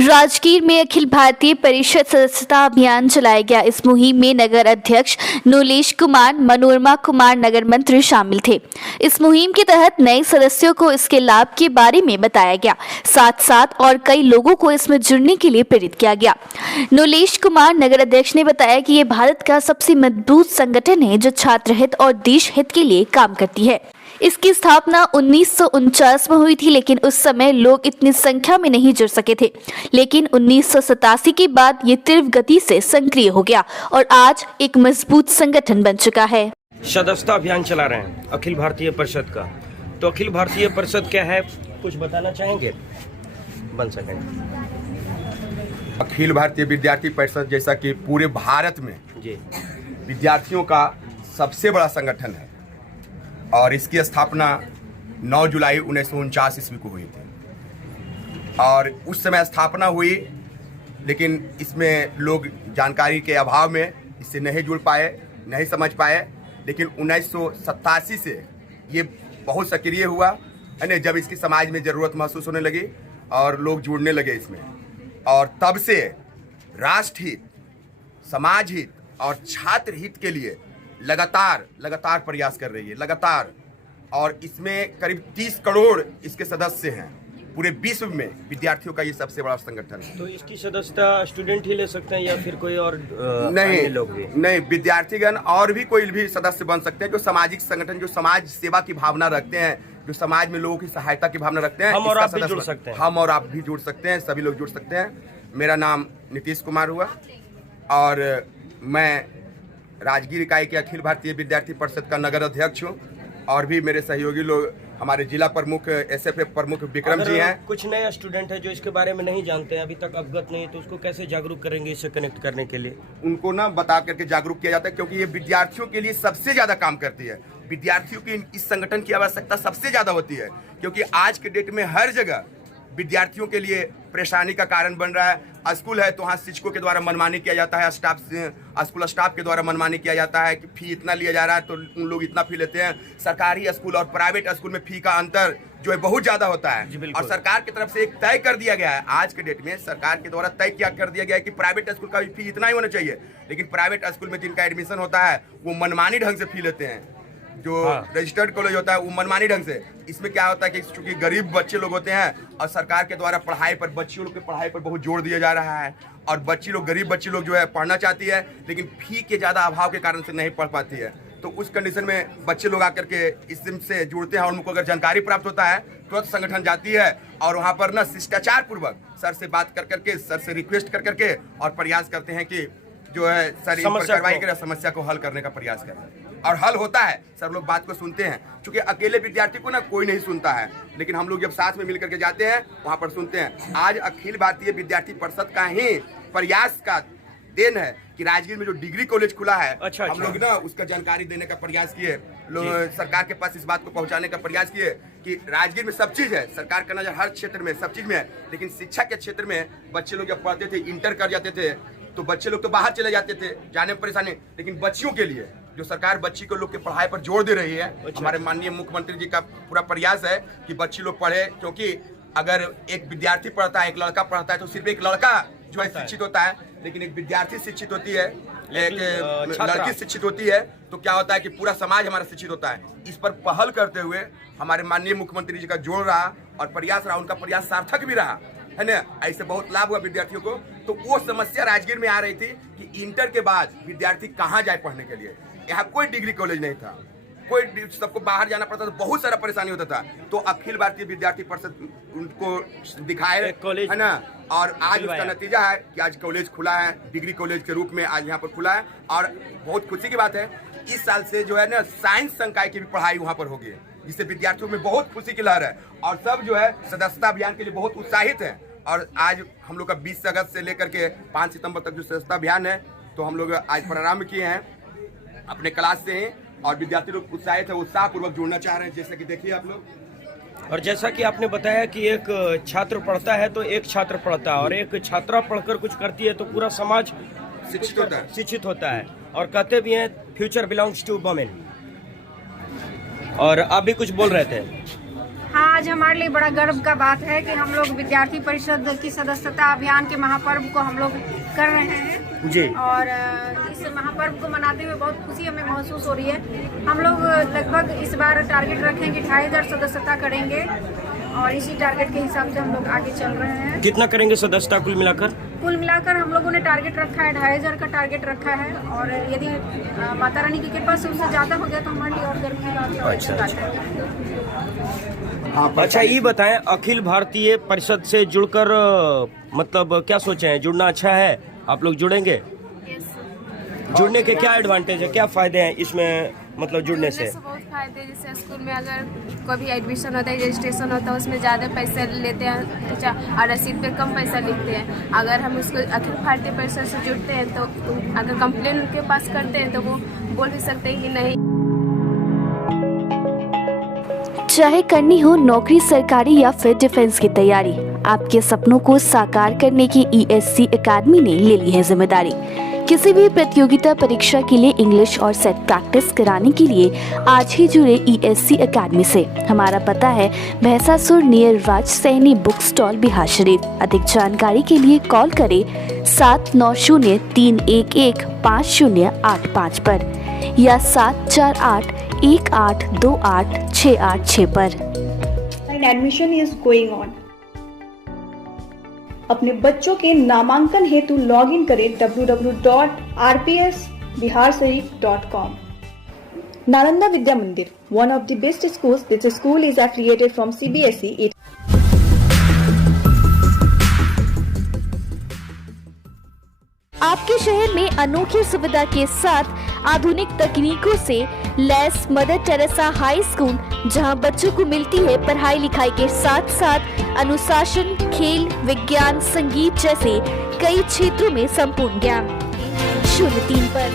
राजगीर में अखिल भारतीय परिषद सदस्यता अभियान चलाया गया। इस मुहिम में नगर अध्यक्ष नीलेश कुमार, मनोरमा कुमार नगर मंत्री शामिल थे। इस मुहिम के तहत नए सदस्यों को इसके लाभ के बारे में बताया गया, साथ साथ और कई लोगों को इसमें जुड़ने के लिए प्रेरित किया गया। नीलेश कुमार नगर अध्यक्ष ने बताया कि ये भारत का सबसे मजबूत संगठन है जो छात्र हित और देश हित के लिए काम करती है। इसकी स्थापना 1949 में हुई थी, लेकिन उस समय लोग इतनी संख्या में नहीं जुड़ सके थे। लेकिन 1987 के बाद ये तीव्र गति से सक्रिय हो गया और आज एक मजबूत संगठन बन चुका है। सदस्यता अभियान चला रहे हैं अखिल भारतीय परिषद का। तो अखिल भारतीय परिषद क्या है, कुछ बताना चाहेंगे? बन सकेंगे। अखिल भारतीय विद्यार्थी परिषद जैसा कि पूरे भारत में जी विद्यार्थियों का सबसे बड़ा संगठन है और इसकी स्थापना 9 जुलाई 1949 ईस्वी को हुई थी। और उस समय स्थापना हुई, लेकिन इसमें लोग जानकारी के अभाव में इससे नहीं जुड़ पाए, नहीं समझ पाए। लेकिन 1987 से ये बहुत सक्रिय हुआ है, जब इसकी समाज में ज़रूरत महसूस होने लगी और लोग जुड़ने लगे इसमें। और तब से राष्ट्र हित, समाज हित और छात्र हित के लिए लगातार प्रयास कर रही है, लगातार। और इसमें करीब 30 करोड़ इसके सदस्य हैं। पूरे विश्व में विद्यार्थियों का ये सबसे बड़ा संगठन है। तो इसकी सदस्यता स्टूडेंट ही ले सकते हैं या फिर कोई और नहीं लोग भी? नहीं, विद्यार्थीगण और भी कोई भी सदस्य बन सकते हैं जो सामाजिक संगठन, जो समाज सेवा की भावना रखते हैं, जो समाज में लोगों की सहायता की भावना रखते हैं। हम और आप भी जुड़ सकते हैं। हम और आप भी जुड़ सकते हैं, सभी लोग जुड़ सकते हैं। मेरा नाम नीतीश कुमार हुआ और मैं राजगीर इकाई के अखिल भारतीय विद्यार्थी परिषद का नगर अध्यक्ष हूँ। और भी मेरे सहयोगी लोग, हमारे जिला प्रमुख एसएफए प्रमुख विक्रम जी हैं। कुछ नए स्टूडेंट हैं जो इसके बारे में नहीं जानते हैं, अभी तक अवगत नहीं, तो उसको कैसे जागरूक करेंगे इससे कनेक्ट करने के लिए? उनको ना बता करके जागरूक किया जाता है, क्योंकि ये विद्यार्थियों के लिए सबसे ज्यादा काम करती है। विद्यार्थियों की इस संगठन की आवश्यकता सबसे ज्यादा होती है, क्योंकि आज के डेट में हर जगह विद्यार्थियों के लिए परेशानी का कारण बन रहा है। स्कूल है तो वहाँ शिक्षकों के द्वारा मनमानी किया जाता है, स्कूल स्टाफ के द्वारा मनमानी किया जाता है कि फी इतना लिया जा रहा है तो उन लोग इतना फी लेते हैं। सरकारी स्कूल और प्राइवेट स्कूल में फी का अंतर जो है बहुत ज़्यादा होता है। और सरकार की तरफ से एक तय कर दिया गया है, आज के डेट में सरकार के द्वारा तय किया कर दिया गया है कि प्राइवेट स्कूल का भी फी इतना ही होना चाहिए। लेकिन प्राइवेट स्कूल में जिनका एडमिशन होता है वो मनमानी ढंग से फी लेते हैं। जो रजिस्टर्ड कॉलेज होता है वो मनमानी ढंग से। इसमें क्या होता है कि चूंकि गरीब बच्चे लोग होते हैं और सरकार के द्वारा पढ़ाई पर, बच्चियों लोग की पढ़ाई पर बहुत जोर दिया जा रहा है, और बच्ची लोग, गरीब बच्ची लोग जो है पढ़ना चाहती है, लेकिन फी के ज़्यादा अभाव के कारण से नहीं पढ़ पाती है। तो उस कंडीशन में बच्चे लोग आकर के इससे जुड़ते हैं और उनको अगर जानकारी प्राप्त होता है तुरंत संगठन जाती है और वहाँ पर ना शिष्टाचार पूर्वक सर से बात कर करके, सर से रिक्वेस्ट कर करके और प्रयास करते हैं कि जो है सर इन पर कार्रवाई करें, समस्या को हल करने का प्रयास करें। और हल होता है, सब लोग बात को सुनते हैं। क्योंकि अकेले विद्यार्थी को ना कोई नहीं सुनता है, लेकिन हम लोग जब साथ में मिल करके जाते हैं वहाँ पर सुनते हैं। आज अखिल भारतीय विद्यार्थी परिषद का ही प्रयास का देन है कि राजगीर में जो डिग्री कॉलेज खुला है, हम लोग ना उसका जानकारी देने का प्रयास किए, लोग सरकार के पास इस बात को पहुंचाने का प्रयास किए कि राजगीर में सब चीज़ है, सरकार का नजर हर क्षेत्र में, सब चीज़ में है। लेकिन शिक्षा के क्षेत्र में बच्चे लोग जब पढ़ते थे, इंटर कर जाते थे, तो बच्चे लोग तो बाहर चले जाते थे, जाने में परेशानी। लेकिन बच्चियों के लिए जो सरकार बच्ची को लोग के पढ़ाई पर जोर दे रही है, हमारे माननीय मुख्यमंत्री जी का पूरा प्रयास है कि बच्ची लोग पढ़े। क्योंकि अगर एक विद्यार्थी पढ़ता है, एक लड़का पढ़ता है, तो सिर्फ एक लड़का जो है शिक्षित होता है, लेकिन एक विद्यार्थी शिक्षित होती है, एक लड़की शिक्षित होती है, तो क्या होता है कि पूरा समाज हमारा शिक्षित होता है। इस पर पहल करते हुए हमारे माननीय मुख्यमंत्री जी का जोर रहा और प्रयास रहा, उनका प्रयास सार्थक भी रहा है ना। ऐसे बहुत लाभ हुआ विद्यार्थियों को। तो वो समस्या राजगीर में आ रही थी कि इंटर के बाद विद्यार्थी कहाँ जाए पढ़ने के लिए। यहाँ कोई डिग्री कॉलेज नहीं था, कोई, सबको बाहर जाना पड़ता था, बहुत सारा परेशानी होता था। तो अखिल भारतीय विद्यार्थी परिषद उनको दिखाए है ना, और आज उसका नतीजा है कि आज कॉलेज खुला है, डिग्री कॉलेज के रूप में आज यहाँ पर खुला है। और बहुत खुशी की बात है कि इस साल से जो है ना साइंस संकाय की भी पढ़ाई वहाँ पर होगी, जिससे विद्यार्थियों में बहुत खुशी की लहर है और सब जो है सदस्यता अभियान के लिए बहुत उत्साहित है। और आज हम लोग का 20 अगस्त से लेकर के 5 सितंबर तक जो सदस्यता अभियान है, तो हम लोग आज प्रारंभ किए हैं अपने क्लास से ही, और विद्यार्थी लोग उत्साहित है, उत्साहपूर्वक जुड़ना चाह रहे हैं, जैसे कि देखिए आप लोग। और जैसा कि आपने बताया कि एक छात्र पढ़ता है तो एक छात्र पढ़ता है, और एक छात्रा पढ़कर कुछ करती है तो पूरा समाज शिक्षित होता है। और कहते भी हैं फ्यूचर बिलोंग्स टू वुमेन। और आप भी कुछ बोल रहे थे? आज हमारे लिए बड़ा गर्व का बात है कि हम लोग विद्यार्थी परिषद की सदस्यता अभियान के महापर्व को हम लोग कर रहे हैं जी। और इस महापर्व को मनाते हुए बहुत खुशी हमें महसूस हो रही है। हम लोग लगभग इस बार टारगेट रखें कि 2500 सदस्यता करेंगे और इसी टारगेट के हिसाब से हम लोग आगे चल रहे हैं। कितना करेंगे सदस्यता कुल मिलाकर? कुल मिलाकर हम लोगों ने टारगेट रखा है 2500 का टारगेट रखा है और यदि माता रानी की कृपा से उससे ज़्यादा हो गया तो हमारे लिए और गर्व की बात है। अच्छा ये बताएं, अखिल भारतीय परिषद से जुड़कर मतलब क्या सोचे हैं? जुड़ना अच्छा है? आप लोग जुड़ेंगे? जुड़ने के क्या एडवांटेज है, क्या फायदे हैं इसमें, मतलब जुड़ने से? बहुत फायदे, जैसे स्कूल में अगर कोई भी एडमिशन होता है, रजिस्ट्रेशन होता है, उसमें ज़्यादा पैसे लेते हैं अच्छा, और रसीद पे कम पैसा लिखते हैं। अगर हम उसको अखिल भारतीय परिषद से जुड़ते हैं तो अगर कंप्लेन उनके पास करते हैं तो वो बोल भी सकते हैं कि नहीं। चाहे करनी हो नौकरी सरकारी या फिर डिफेंस की तैयारी, आपके सपनों को साकार करने की ESC एकेडमी ने ले ली है जिम्मेदारी। किसी भी प्रतियोगिता परीक्षा के लिए इंग्लिश और सेट प्रैक्टिस कराने के लिए आज ही जुड़े ESC एकेडमी से। हमारा पता है भैंसासुर नियर राज सैनी बुक स्टॉल बिहार शरीफ। अधिक जानकारी के लिए कॉल करें 7403115085 पर या 7481828686 पर। Admission is going on. अपने बच्चों के नामांकन हेतु लॉग इन करें www.rpsbiharsharif.com। नालंदा विद्या मंदिर, one of the best schools. This school is affiliated from CBSE. आपके शहर में अनोखी सुविधा के साथ आधुनिक तकनीकों से lace mother Teresa high school, जहां बच्चों को मिलती है पढ़ाई लिखाई के साथ साथ अनुशासन, खेल, विज्ञान, संगीत जैसे कई क्षेत्रों में संपूर्ण ज्ञान। 03 पर